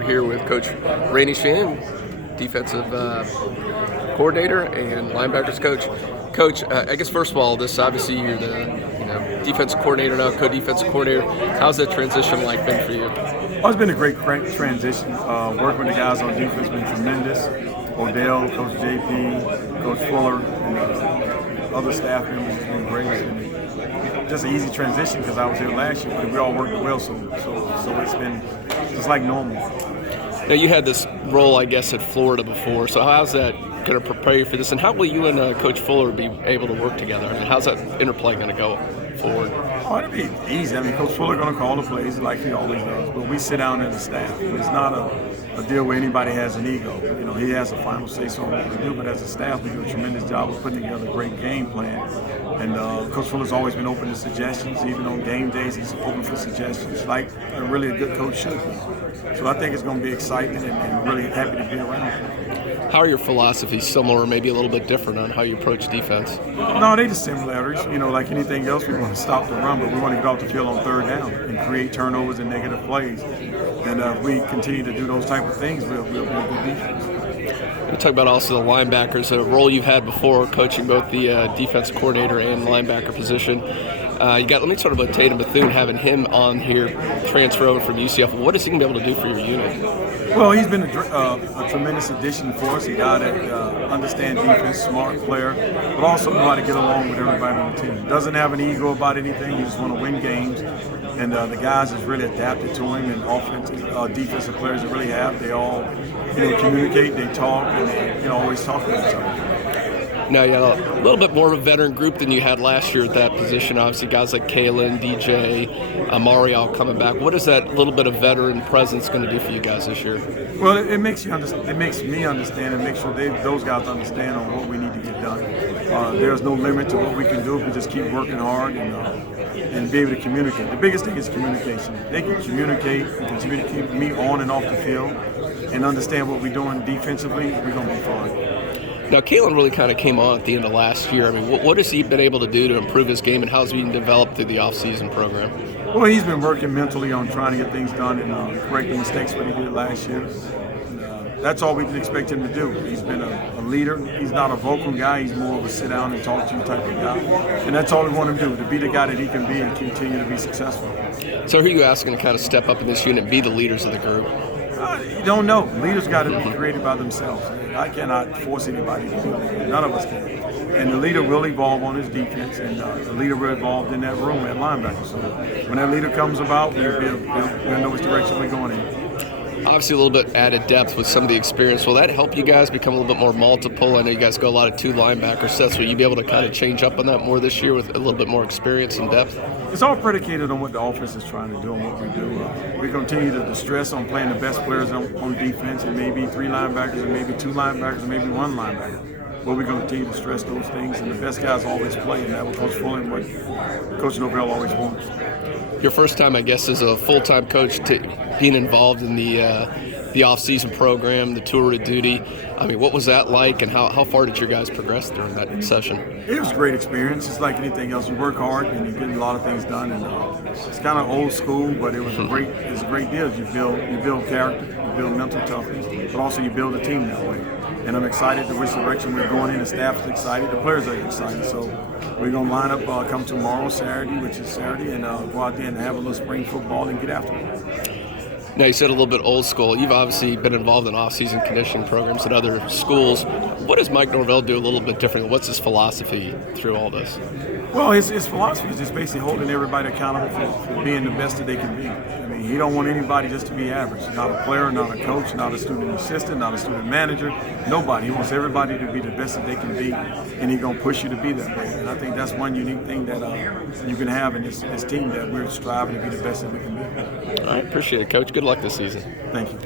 We're here with Coach Randy Shannon, defensive coordinator and linebackers coach. Coach, I guess first of all, this obviously you're the defensive coordinator now, co-defensive coordinator. How's that transition like been for you? Well, it's been a great transition. Working with the guys on defense has been tremendous. Odell, Coach JP, Coach Fuller, and other staff members have been great. It's been just an easy transition because I was here last year, but we all worked well, so it's been just like normal. Now you had this role, I guess, at Florida before. So how's that going to prepare you for this, and how will you and Coach Fuller be able to work together? I mean, how's that interplay going to go forward? Oh, it'll be easy. I mean, Coach Fuller going to call the plays like he always does, but we sit down as a staff. It's not a deal where anybody has an ego. You know, he has a final say-so on what we do, but as a staff, we do a tremendous job of putting together a great game plan. And Coach Fuller's always been open to suggestions. Even on game days, he's open for suggestions, like really a good coach should be. So I think it's going to be exciting and really happy to be around. How are your philosophies similar or maybe a little bit different on how you approach defense? No, they're just similarities. You know, like anything else, we want to stop the run, but we want to get off the field on third down and create turnovers and negative plays. And if we continue to do those type of things, we'll be a good defense. We talk about also the linebackers, a role you've had before coaching both the defensive coordinator and linebacker position. Let me talk about Tatum Bethune, having him on here, transfer over from UCF. What is he going to be able to do for your unit? Well, he's been a tremendous addition for us. A guy that understands defense, smart player, but also know how to get along with everybody on the team. Doesn't have an ego about anything. He just want to win games. And the guys has really adapted to him, and offensive, defensive players that really have. They all, communicate, they talk, and they, always talk to each other. Now, you have a little bit more of a veteran group than you had last year at that position. Obviously, guys like Kalen, DJ, Amari all coming back. What is that little bit of veteran presence going to do for you guys this year? Well, it makes you understand. It makes me understand, and make sure those guys understand on what we need to get done. There's no limit to what we can do if we just keep working hard and be able to communicate. The biggest thing is communication. They can communicate and continue to keep me on and off the field and understand what we're doing defensively. We're going to be fine. Now, Kalen really kind of came on at the end of last year. I mean, what has he been able to do to improve his game, and how has he been developed through the offseason program? Well, he's been working mentally on trying to get things done and correct the mistakes that he did last year. That's all we can expect him to do. He's been a leader. He's not a vocal guy. He's more of a sit down and talk to you type of guy. And that's all we want him to do, to be the guy that he can be and continue to be successful. So who are you asking to kind of step up in this unit and be the leaders of the group? You don't know. Leaders got to be created by themselves. I cannot force anybody to do that. None of us can. And the leader will evolve on his defense, and the leader will evolve in that room at linebacker. So when that leader comes about, we'll know which direction we're going in. Obviously, a little bit added depth with some of the experience. Will that help you guys become a little bit more multiple? I know you guys go a lot of two linebacker sets. Will you be able to kind of change up on that more this year with a little bit more experience and depth? It's all predicated on what the offense is trying to do and what we do. We continue to stress on playing the best players on defense, and maybe three linebackers, and maybe two linebackers, and maybe one linebacker. But we're going to continue to stress those things, and the best guys always play, and that was Coach Fuller and what Coach Norvell always wants. Your first time, I guess, as a full-time coach, being involved in the off-season program, the tour of duty. I mean, what was that like, and how far did your guys progress during that session? It was a great experience. It's like anything else. You work hard, and you get a lot of things done. And it's kind of old school, but it was a great deal. You build character, you build mental toughness, but also you build a team that way. And I'm excited to which direction we're going in. The staff is excited. The players are excited. So we're going to line up, come tomorrow, Saturday, which is Saturday, and go out there and have a little spring football and get after it. Now, you said a little bit old school. You've obviously been involved in off-season conditioning programs at other schools. What does Mike Norvell do a little bit differently? What's his philosophy through all this? Well, his philosophy is just basically holding everybody accountable for being the best that they can be. I mean, he don't want anybody just to be average. Not a player, not a coach, not a student assistant, not a student manager, nobody. He wants everybody to be the best that they can be, and he's going to push you to be that way. And I think that's one unique thing that you can have in this team, that we're striving to be the best that we can be. All right, appreciate it, Coach. Good luck this season. Thank you.